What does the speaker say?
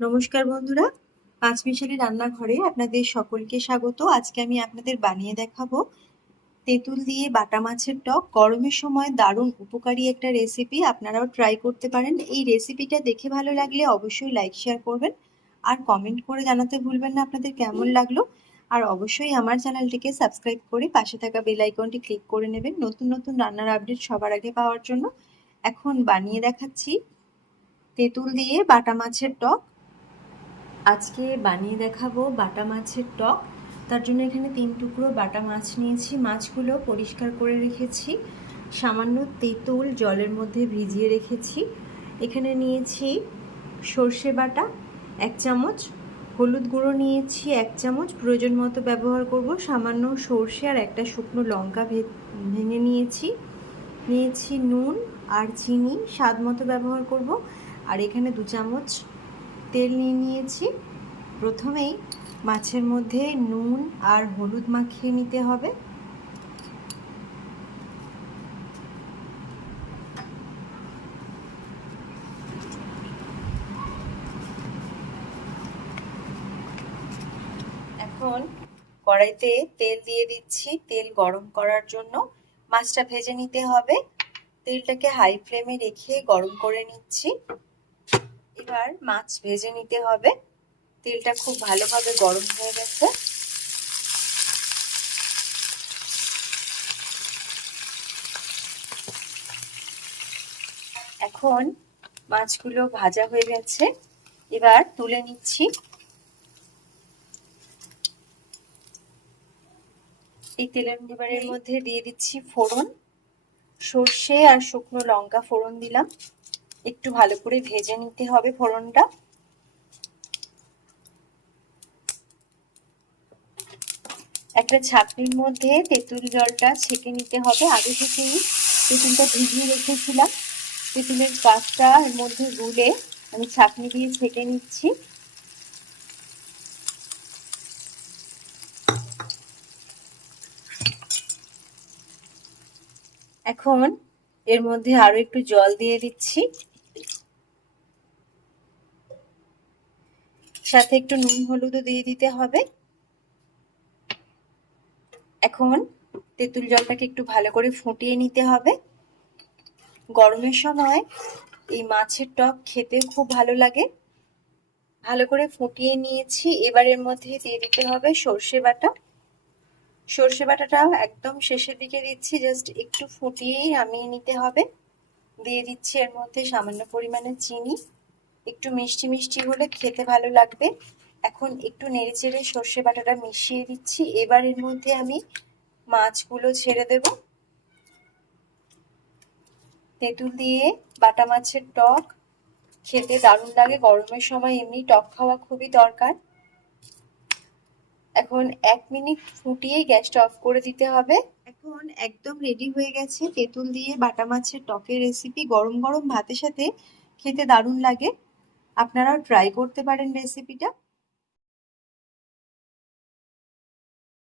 নমস্কার বন্ধুরা, পাঁচ মিশালি রান্নাঘরে আপনাদের সকলকে স্বাগত। আজকে আমি আপনাদের বানিয়ে দেখাবো তেঁতুল দিয়ে বাটা মাছের টক। গরমের সময় দারুণ উপকারী একটা রেসিপি আপনারাও ট্রাই করতে পারেন। এই রেসিপিটা দেখে ভালো লাগলে অবশ্যই লাইক শেয়ার করবেন। আর কমেন্ট করে জানাতে ভুলবেন না আপনাদের কেমন লাগল। আর অবশ্যই আমার চ্যানেলটিকে সাবস্ক্রাইব করে পাশে থাকা বেল আইকনটি ক্লিক করে নেবেন নতুন নতুন রান্নার আপডেট সবার আগে পাওয়ার জন্য। এখন বানিয়ে দেখাচ্ছি তেঁতুল দিয়ে বাটা মাছের টক। আজকে বানিয়ে দেখাবো বাটা মাছের টক। তার জন্য এখানে তিন টুকরো বাটা মাছ নিয়েছি। মাছগুলো পরিষ্কার করে রেখেছি। সামান্য তেঁতুল জলের মধ্যে ভিজিয়ে রেখেছি। এখানে নিয়েছি সর্ষে বাটা, এক চামচ হলুদ গুঁড়ো নিয়েছি, এক চামচ প্রয়োজন মতো ব্যবহার করব। সামান্য সর্ষে আর একটা শুকনো লঙ্কা ভেঙে নিয়েছি। নিয়েছি নুন আর চিনি, স্বাদ মতো ব্যবহার করব। আর এখানে দু চামচ তেল নিয়ে নিয়েছি। প্রথমেই মাছের মধ্যে নুন আর হলুদ মাখিয়ে নিতে হবে। এখন কড়াইতে তেল দিয়ে দিচ্ছি। তেল গরম করার জন্য মাছটা ভেজে নিতে হবে। তেলটাকে হাই ফ্লেমে রেখে গরম করে নিচ্ছি। এবার মাছ ভেজে নিতে হবে। তেলটা খুব ভালোভাবে গরম হয়ে গেছে। এখন মাছগুলো ভাজা হয়ে গেছে। এবার তুলে নিচ্ছি। এই তেলের এবারের মধ্যে দিয়ে দিচ্ছি ফোড়ন। সর্ষে আর শুকনো লঙ্কা ফোড়ন দিলাম। একটু ভালো করে ভেজে নিতে হবে ফোড়নটা। একটা ছাকনির মধ্যে তেঁতুল জলটা ছেঁকে নিতে হবে। আগে থেকেই তেঁতুলটা ভিজিয়ে রেখেছিলাম। তেঁতুলের গাছটা এর মধ্যে গুলে আমি ছাকনি দিয়ে ছেঁকে নিচ্ছি। এখন এর মধ্যে আরও একটু জল দিয়ে দিচ্ছি। সাথে একটু নুন হলুদও দিয়ে দিতে হবে। এখন তেঁতুল জলটাকে একটু ভালো করে ফুটিয়ে নিতে হবে। গরমের সময় এই মাছের টক খেতে খুব ভালো লাগে। ভালো করে ফুটিয়ে নিয়েছি। এবারের মধ্যে দিয়ে দিতে হবে সর্ষে বাটা। সর্ষে বাটাটা একদম শেষের দিকে দিচ্ছি, জাস্ট একটু ফুটিয়েই নামিয়ে নিতে হবে। দিয়ে দিচ্ছি এর মধ্যে সামান্য পরিমাণে চিনি। একটু মিষ্টি মিষ্টি হলে খেতে ভালো লাগবে। এখন একটু নেড়ে চেড়ে সর্ষে বাটাটা মিশিয়ে দিচ্ছি। এবার এর মধ্যে আমি মাছগুলো ছেড়ে দেব। তেঁতুল দিয়ে বাটা মাছের টক। খেতে দারুণ লাগে, গরমের সময় এমনি টক খাওয়া খুবই দরকার। এখন এক মিনিট ফুটিয়ে গ্যাসটা অফ করে দিতে হবে। এখন একদম রেডি হয়ে গেছে তেঁতুল দিয়ে বাটা মাছের টকের রেসিপি গরম গরম ভাতের সাথে খেতে দারুণ লাগে। আপনারাও ট্রাই করতে পারেন রেসিপিটা